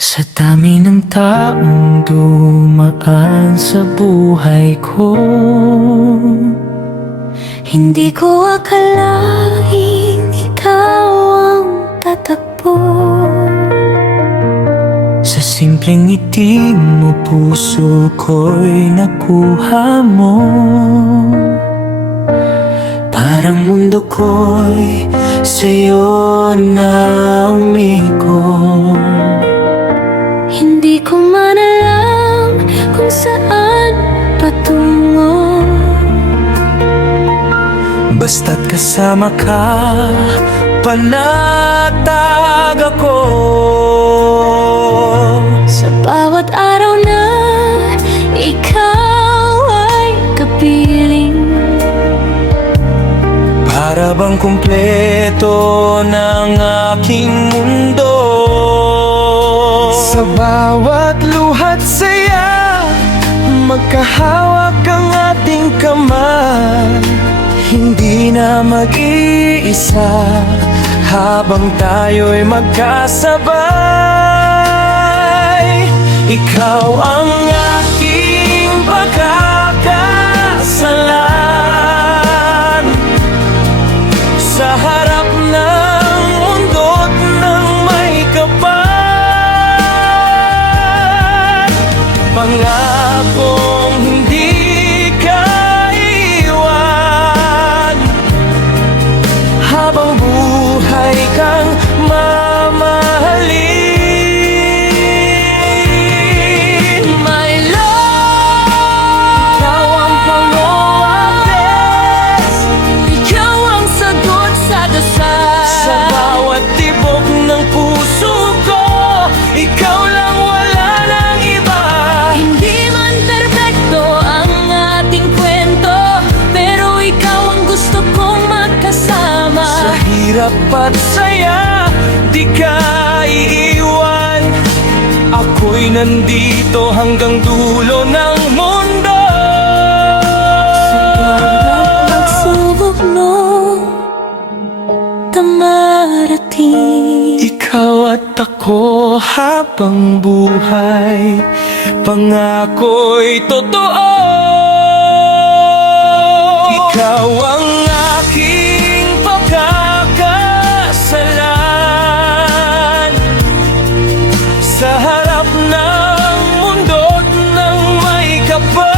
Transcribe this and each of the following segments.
Sa dami ng taong dumaan sa buhay ko, hindi ko akalaing ikaw ang tatakbo. sa simpleng ngiti mo puso ko'y nakuha mo. Parang mundo ko'y sa'yo na umiko. Hindi ko man alam kung saan patungo, Basta't kasama ka, panatag ako. sa bawat araw na ikaw ay kapiling. Para bang kumpleto ng aking mundo. Sa bawat luhat saya, magkahawak ang ating kamay. Hindi na mag-iisa habang tayo'y magkasabay. Ikaw ang aking pagkakasalan sa harap ng mundo't ng may kapal. Pangakong hindi ka iwan, habang buhay kang mamahalin. My love, Ikaw ang panguwates ikaw ang sagot sa dasal. sa bawat tibok ng puso ko. Ikaw lang, wala nang iba. Hindi man perpekto ang ating kwento, pero ikaw ang gusto kong magkasama. Sa hirap at saya, di ka iiwan. Ako'y nandito hanggang dulo ng mundo. Pagsubok nung dumarating, Ikaw at ako habang buhay, pangako'y totoo. Ikaw ang aking pagkakasalan sa harap ng mundo't ng may kapal.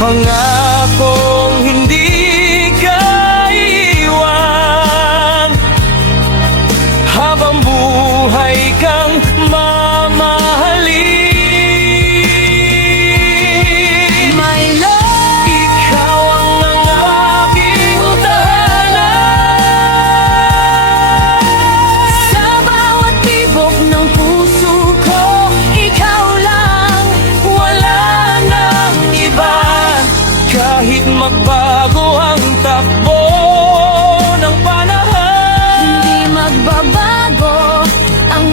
Pangakong hindi ka iwan, habang buhay kang mamahalin. my love, Ikaw ang aking tahanan sa bawat tibok ng puso ko. Ikaw lang, wala nang iba. Kahit magbago ang takbo ng panahon, hindi magbabago ang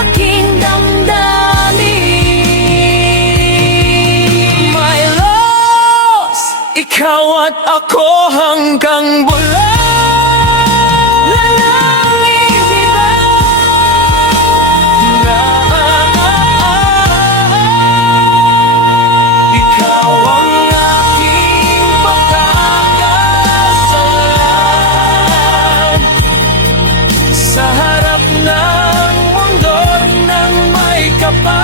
aking damdamin. my lost, ikaw at ako hanggang bulan. Walang iba, Ikaw ang aking pagkakasalan sa harap ng mundo't ng may kapal.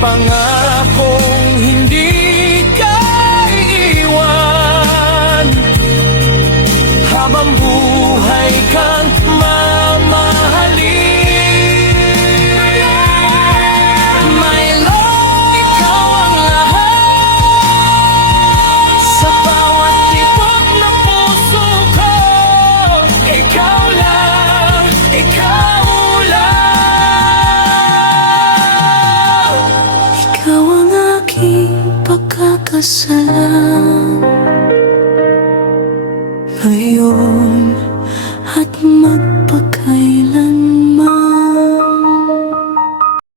Pangakong hindi ka iiwan, habang buhay kang mamahalin. my love, Ikaw ang lahat sa bawat tibok ng puso ko. Ikaw lang, ikaw lang. ikaw ang aking pagkakasalan. Ngayon